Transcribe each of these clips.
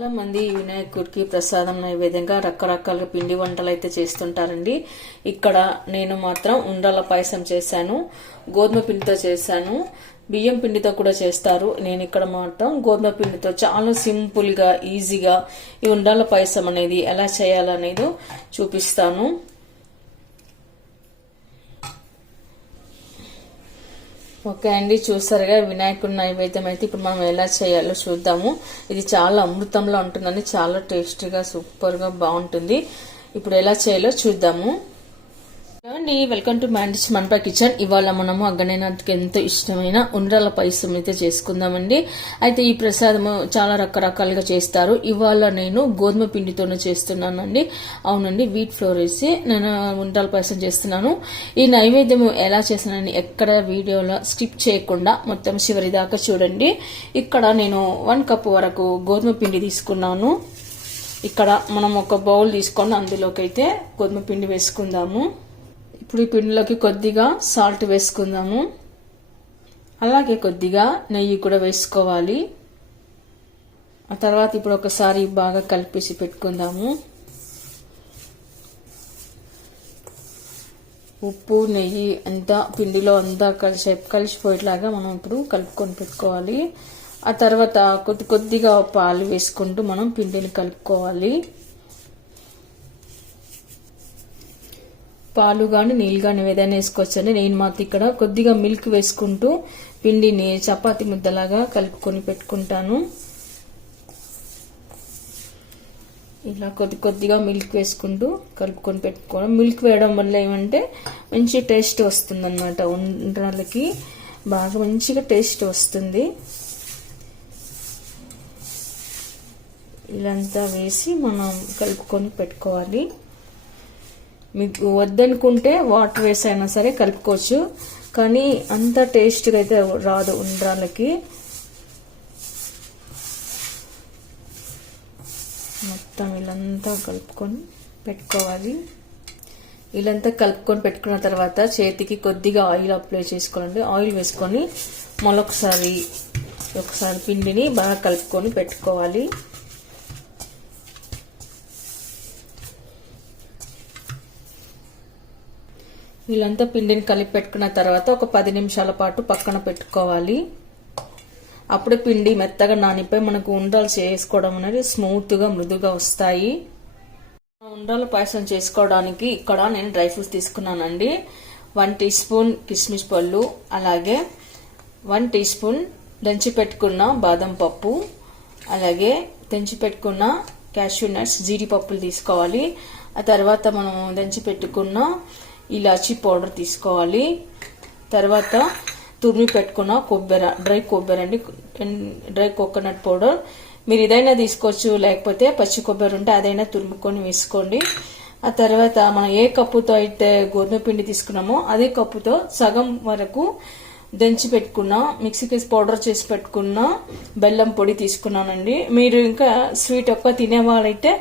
చాలా మంది వినాయకుడికి ప్రసాదం నైవేద్యంగా రకరకాల పిండి వంటలు అయితే చేస్తుంటారండి. ఇక్కడ నేను మాత్రం ఉండ్రాల పాయసం చేశాను, గోధుమ పిండితో చేశాను, బియ్యం పిండితో కూడా చేస్తారు. నేను ఇక్కడ మాత్రం గోధుమ పిండితో చాలా సింపుల్ గా ఈజీగా ఈ ఉండ్రాల పాయసం అనేది ఎలా చేయాలనేది చూపిస్తాను. ఓకే అండి, చూసారుగా వినాయకుడి నైవేద్యం అయితే ఇప్పుడు మనం ఎలా చేయాలో చూద్దాము. ఇది చాలా అమృతంలో ఉంటుందని, చాలా టేస్టీగా సూపర్గా బాగుంటుంది. ఇప్పుడు ఎలా చేయాలో చూద్దాము. అండి, వెల్కమ్ టు మ్యాండిష్ మన్పా కిచెన్. ఇవాళ మనము అగ్గనేనాథ్కి ఎంతో ఇష్టమైన ఉండ్రాల పాయసం అయితే చేసుకుందామండి. అయితే ఈ ప్రసాదము చాలా రకరకాలుగా చేస్తారు. ఇవాళ నేను గోధుమ పిండితోనే చేస్తున్నానండి. అవునండి, వీట్ ఫ్లోర్ వేసి నేను ఉండ్రాల పాయసం చేస్తున్నాను. ఈ నైవేద్యం ఎలా చేస్తానని ఎక్కడ వీడియోలో స్కిప్ చేయకుండా మొత్తం చివరి దాకా చూడండి. ఇక్కడ నేను 1 కప్ వరకు గోధుమ పిండి తీసుకున్నాను. ఇక్కడ మనం ఒక బౌల్ తీసుకొని అందులోకి అయితే గోధుమ పిండి వేసుకుందాము. ఇప్పుడు ఈ పిండిలోకి కొద్దిగా సాల్ట్ వేసుకుందాము. అలాగే కొద్దిగా నెయ్యి కూడా వేసుకోవాలి. ఆ తర్వాత ఇప్పుడు ఒకసారి బాగా కలిపేసి పెట్టుకుందాము. ఉప్పు నెయ్యి అంతా పిండిలో అంతా కలిసిపోయేట్లాగా మనం ఇప్పుడు కలుపుకొని పెట్టుకోవాలి. ఆ తర్వాత కొద్దిగా పాలు వేసుకుంటూ మనం పిండిని కలుపుకోవాలి. పాలు కానీ నీళ్ళు కానీ ఏదైనా వేసుకోవచ్చండి. నేను మాత్రం ఇక్కడ కొద్దిగా మిల్క్ వేసుకుంటూ పిండిని చపాతి ముద్దలాగా కలుపుకొని పెట్టుకుంటాను. ఇలా కొద్దిగా మిల్క్ వేసుకుంటూ కలుపుకొని పెట్టుకోవడం. మిల్క్ వేయడం వల్ల ఏమంటే మంచి టేస్ట్ వస్తుంది అన్నమాట. ఉండ్రాలకి బాగా మంచిగా టేస్ట్ వస్తుంది. ఇలాంతా వేసి మనం కలుపుకొని పెట్టుకోవాలి. మీకు వద్దనుకుంటే వాటర్ వేసైనా సరే కలుపుకోవచ్చు, కానీ అంత టేస్ట్గా అయితే రాదు ఉండ్రాలకి. మొత్తం ఇలాంతా కలుపుకొని పెట్టుకోవాలి. ఇలాంతా కలుపుకొని పెట్టుకున్న తర్వాత చేతికి కొద్దిగా ఆయిల్ అప్లై చేసుకోవాలండి. ఆయిల్ వేసుకొని మళ్ళొకసారి పిండిని బాగా కలుపుకొని పెట్టుకోవాలి. వీళ్ళంతా పిండిని కలిపి పెట్టుకున్న తర్వాత ఒక 10 నిమిషాల పాటు పక్కన పెట్టుకోవాలి. అప్పుడే పిండి మెత్తగా నానిపోయి మనకు ఉండ్రాలు చేసుకోవడం అనేది స్మూత్గా మృదుగా వస్తాయి. ఉండ్రాల పాయసం చేసుకోవడానికి ఇక్కడ నేను డ్రై ఫ్రూట్స్ తీసుకున్నానండి. 1 టీ స్పూన్ కిస్మిస్ పళ్ళు, అలాగే 1 టీ స్పూన్ దంచి పెట్టుకున్న బాదం పప్పు, అలాగే దంచి పెట్టుకున్న క్యాష్యూ నట్స్ జీడిపప్పులు తీసుకోవాలి. ఆ తర్వాత మనం దంచి పెట్టుకున్న ఇలాచీ పౌడర్ తీసుకోవాలి. తర్వాత తురిమి పెట్టుకున్న డ్రై కొబ్బరి అండి, డ్రై కోకోనట్ పౌడర్. మీరు ఇదైనా తీసుకోవచ్చు, లేకపోతే పచ్చి కొబ్బరి ఉంటే అదైనా తురుముకొని వేసుకోండి. ఆ తర్వాత మనం ఏ కప్పుతో అయితే గోధుమ పిండి తీసుకున్నామో అదే కప్పుతో సగం వరకు దంచి పెట్టుకున్న మిక్సీకి పౌడర్ చేసి పెట్టుకున్న బెల్లం పొడి తీసుకున్నానండి. మీరు ఇంకా స్వీట్ ఎక్కువ తినేవాళ్ళైతే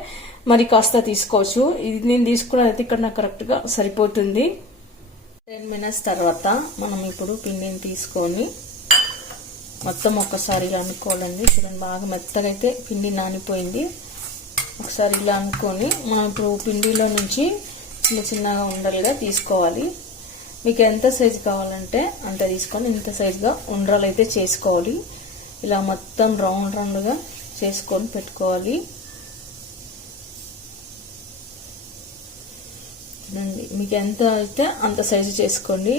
మరి కాస్త తీసుకోవచ్చు. ఇది నేను తీసుకున్నది ఇక్కడ నాకు కరెక్ట్గా సరిపోతుంది. 10 మినిట్స్ తర్వాత మనం ఇప్పుడు పిండిని తీసుకొని మొత్తం ఒక్కసారి ఇలా అనుకోవాలండి. చూడండి, బాగా మెత్తగా అయితే పిండి నానిపోయింది. ఒకసారి ఇలా అనుకొని మనం ఇప్పుడు పిండిలో నుంచి చిన్నగా ఉండలుగా తీసుకోవాలి. మీకు ఎంత సైజు కావాలంటే అంత తీసుకొని ఇంత సైజుగా ఉండ్రాలు అయితే చేసుకోవాలి. ఇలా మొత్తం రౌండ్గా చేసుకొని పెట్టుకోవాలి. మీకు ఎంత అయితే అంత సైజు చేసుకోండి.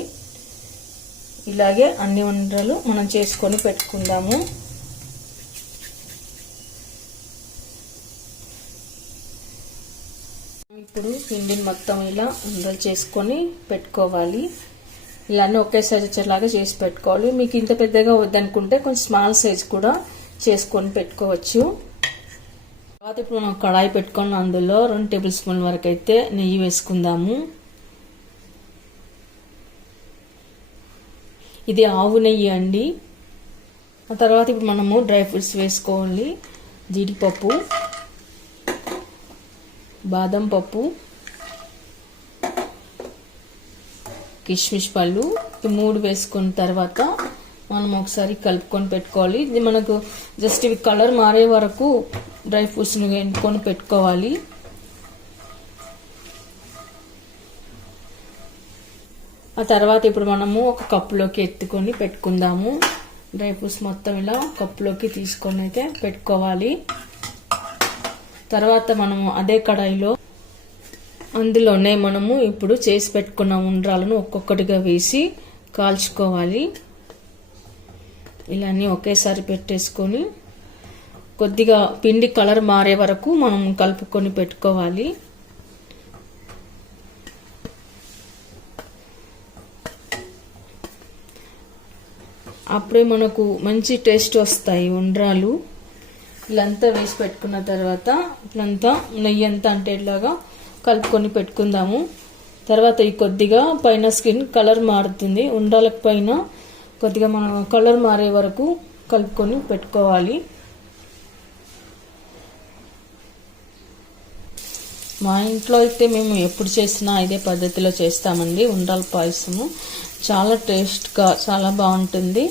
ఇలాగే అన్ని ఉండ్రాలు మనం చేసుకొని పెట్టుకుందాము. ఇప్పుడు పిండిని మొత్తం ఇలా ఉండ్రాలు చేసుకొని పెట్టుకోవాలి. ఇలానే ఒకే సైజు వచ్చేలాగా చేసి పెట్టుకోవాలి. మీకు ఇంత పెద్దగా వద్దనుకుంటే కొంచెం స్మాల్ సైజ్ కూడా చేసుకొని పెట్టుకోవచ్చు. తర్వాత ఇప్పుడు మనం కడాయి పెట్టుకొని అందులో 2 టేబుల్ స్పూన్ల వరకు అయితే నెయ్యి వేసుకుందాము. ఇది ఆవు నెయ్యి అండి. ఆ తర్వాత ఇప్పుడు మనము డ్రై ఫ్రూట్స్ వేసుకోవాలి. జీడిపప్పు, బాదం పప్పు, కిస్మిస్ పళ్ళు, ఈ 3 వేసుకున్న తర్వాత మనం ఒకసారి కలుపుకొని పెట్టుకోవాలి. ఇది మనకు జస్ట్ ఇవి కలర్ మారే వరకు డ్రై ఫ్రూట్స్ని వేయించుకొని పెట్టుకోవాలి. ఆ తర్వాత ఇప్పుడు మనము ఒక కప్పులోకి ఎత్తుకొని పెట్టుకుందాము. డ్రై ఫ్రూట్స్ మొత్తం ఇలా కప్పులోకి తీసుకొని అయితే పెట్టుకోవాలి. తర్వాత మనము అదే కడాయిలో అందులోనే మనము ఇప్పుడు చేసి పెట్టుకున్న ఉండ్రాలను ఒక్కొక్కటిగా వేసి కాల్చుకోవాలి. ఇలా అన్నీ ఒకేసారి పెట్టేసుకొని కొద్దిగా పిండి కలర్ మారే వరకు మనం కలుపుకొని పెట్టుకోవాలి. అప్పుడే మనకు మంచి టేస్ట్ వస్తాయి ఉండ్రాలు. ఇలాంతా వేసి పెట్టుకున్న తర్వాత ఇట్లంతా నెయ్యి అంతా అంటేలాగా కలుపుకొని పెట్టుకుందాము. తర్వాత ఈ కొద్దిగా పైన స్కిన్ కలర్ మారుతుంది. ఉండ్రాలకు పైన కొద్దిగా మనం కలర్ మారే వరకు కలుపుకొని పెట్టుకోవాలి. మా ఇంట్లో అయితే మేము ఎప్పుడు చేసినా ఇదే పద్ధతిలో చేస్తామండి. ఉండ్రాల పాయసము చాలా టేస్ట్గా చాలా బాగుంటుంది.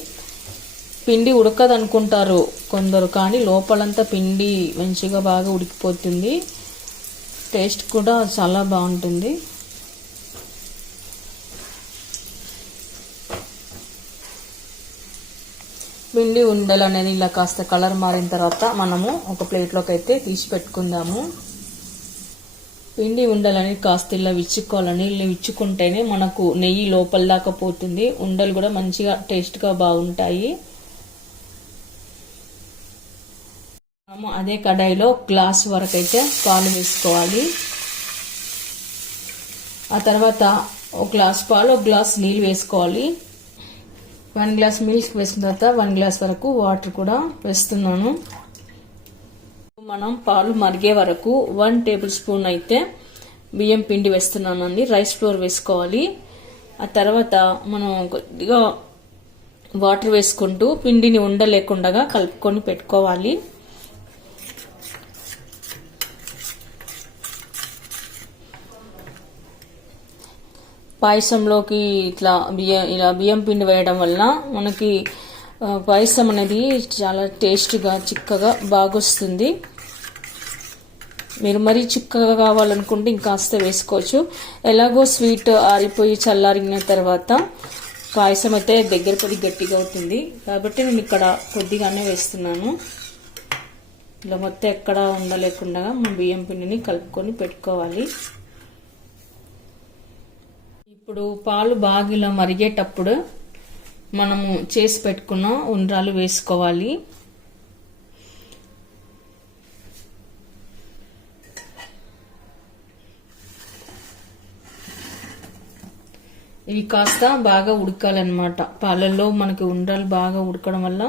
పిండి ఉడకదు అనుకుంటారు కొందరు, కానీ లోపలంతా పిండి మంచిగా బాగా ఉడికిపోతుంది. టేస్ట్ కూడా చాలా బాగుంటుంది. పిండి ఉండలు అనేది ఇలా కాస్త కలర్ మారిన తర్వాత మనము ఒక ప్లేట్లోకి అయితే తీసి పెట్టుకుందాము. పిండి ఉండలని కాస్త ఇలా విచ్చుకోవాలని, ఇలా విచ్చుకుంటేనే మనకు నెయ్యి లోపల దాకా పోతుంది. ఉండలు కూడా మంచిగా టేస్ట్గా బాగుంటాయి. అదే కడాయిలో గ్లాస్ వరకు అయితే పాలు వేసుకోవాలి. ఆ తర్వాత ఒక గ్లాస్ పాలు, ఒక గ్లాస్ నీళ్ళు వేసుకోవాలి. 1 గ్లాస్ మిల్క్ వేసిన తర్వాత 1 గ్లాస్ వరకు వాటర్ కూడా వేస్తున్నాను. మనం పాలు మరిగే వరకు 1 టేబుల్ స్పూన్ అయితే బియ్యం పిండి వేస్తున్నాను అండి. రైస్ ఫ్లోర్ వేసుకోవాలి. ఆ తర్వాత మనం కొద్దిగా వాటర్ వేసుకుంటూ పిండిని ఉండలేకుండా కలుపుకొని పెట్టుకోవాలి. పాయసంలోకి ఇట్లా బియ్యం పిండి వేయడం వల్ల మనకి పాయసం అనేది చాలా టేస్ట్గా చిక్కగా బాగొస్తుంది. మీరు మరీ చిక్కగా కావాలనుకుంటే ఇంకాస్త వేసుకోవచ్చు. ఎలాగో స్వీట్ ఆరిపోయి చల్లారిన తర్వాత పాయసం అయితే దగ్గర పడి గట్టిగా అవుతుంది కాబట్టి నేను ఇక్కడ కొద్దిగానే వేస్తున్నాను. ఇలా మొత్తం ఎక్కడ ఉండలేకుండా మనం బియ్యం పిండిని కలుపుకొని పెట్టుకోవాలి. ఇప్పుడు పాలు బాగా ఇలా మరిగేటప్పుడు మనము చేసి పెట్టుకున్న ఉండ్రాలు వేసుకోవాలి. ఇవి కాస్త బాగా ఉడకాలన్నమాట. పాలల్లో మనకి ఉండ్రాలు బాగా ఉడకడం వల్ల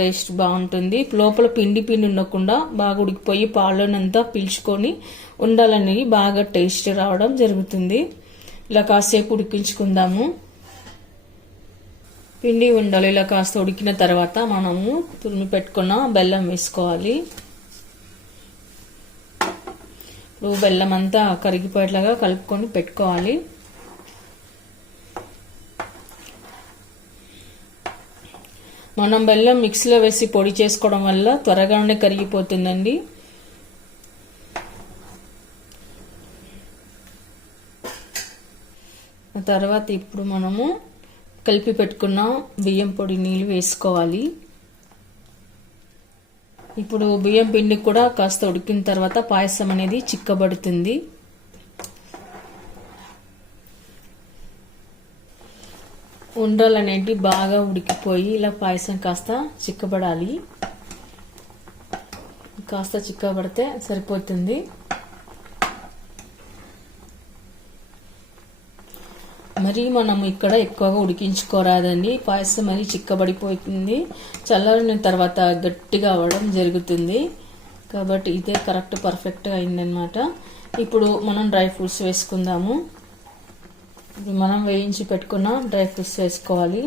టేస్ట్ బాగుంటుంది. లోపల పిండి ఉండకుండా బాగా ఉడికిపోయి పాలనంతా పీల్చుకొని ఉండాలనేవి బాగా టేస్ట్ రావడం జరుగుతుంది. ఇలా కాసేపు ఉడికించుకుందాము. పిండి ఉండాలి. ఇలా కాస్త ఉడికిన తర్వాత మనము తురిమి పెట్టుకున్న బెల్లం వేసుకోవాలి. ఇప్పుడు బెల్లం అంతా కరిగిపోయేట్లాగా కలుపుకొని పెట్టుకోవాలి. మనం బెల్లం మిక్సీలో వేసి పొడి చేసుకోవడం వల్ల త్వరగానే కరిగిపోతుందండి. తర్వాత ఇప్పుడు మనము కలిపి పెట్టుకున్న బియ్యం పొడి నీళ్ళు వేసుకోవాలి. ఇప్పుడు బియ్యం పిండి కూడా కాస్త ఉడికిన తర్వాత పాయసం అనేది చిక్కబడుతుంది. ఉండ్రాలు అనేవి బాగా ఉడికిపోయి ఇలా పాయసం కాస్త చిక్కబడాలి. కాస్త చిక్కబడితే సరిపోతుంది. మరి మనం ఇక్కడ ఎక్కువగా ఉడికించుకోరాదండి. పాయసం మరి చిక్కబడిపోతుంది. చల్లారిన తర్వాత గట్టిగా అవ్వడం జరుగుతుంది. కాబట్టి ఇదే కరెక్ట్ పర్ఫెక్ట్గా అయిందనమాట. ఇప్పుడు మనం డ్రై ఫ్రూట్స్ వేసుకుందాము. మనం వేయించి పెట్టుకున్న డ్రై ఫ్రూట్స్ వేసుకోవాలి.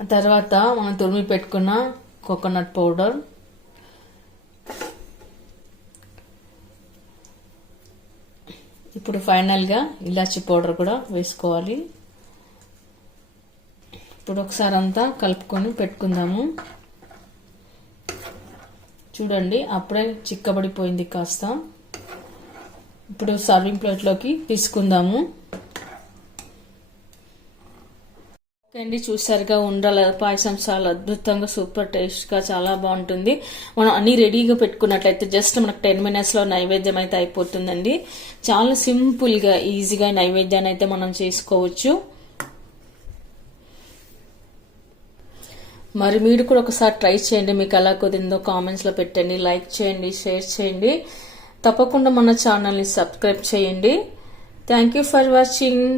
ఆ తర్వాత మనం తురిమి పెట్టుకున్న కోకోనట్ పౌడర్, ఇప్పుడు ఫైనల్గా ఇలాచి పౌడర్ కూడా వేసుకోవాలి. ఇప్పుడు ఒకసారి అంతా కలుపుకొని పెట్టుకుందాము. చూడండి అప్పుడే చిక్కబడిపోయింది కాస్త. ఇప్పుడు సర్వింగ్ ప్లేట్లోకి తీసుకుందాము. అండి చూసారుగా ఉండాల పాయసం చాలా అద్భుతంగా సూపర్ టేస్ట్గా చాలా బాగుంటుంది. మనం అన్ని రెడీగా పెట్టుకున్నట్లయితే జస్ట్ మనకు 10 minutesలో నైవేద్యం అయితే అయిపోతుందండి. చాలా సింపుల్గా ఈజీగా నైవేద్యాన్ని అయితే మనం చేసుకోవచ్చు. మరి మీరు కూడా ఒకసారి ట్రై చేయండి. మీకు ఎలా కుదిరిందో కామెంట్స్లో పెట్టండి. లైక్ చేయండి, షేర్ చేయండి. తప్పకుండా మన ఛానల్ని సబ్స్క్రైబ్ చేయండి. Thank you for watching.